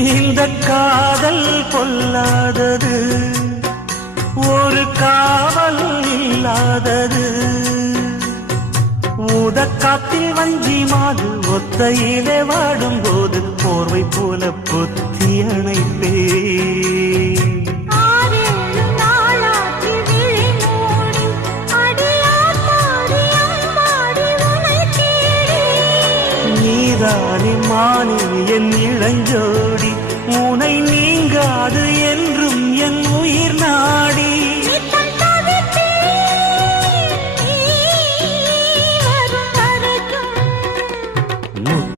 இந்த காதல் பொல்லாதது, ஒரு காவல் இல்லாதது. ஊதக்காத்தில் வஞ்சி மாது ஒத்தையிலே வாடும் போது போர்வை போல பொத்தி அணைப்பே. நீதானே மானே என் இளஞ்சோடி, உனை நீங்காது என்று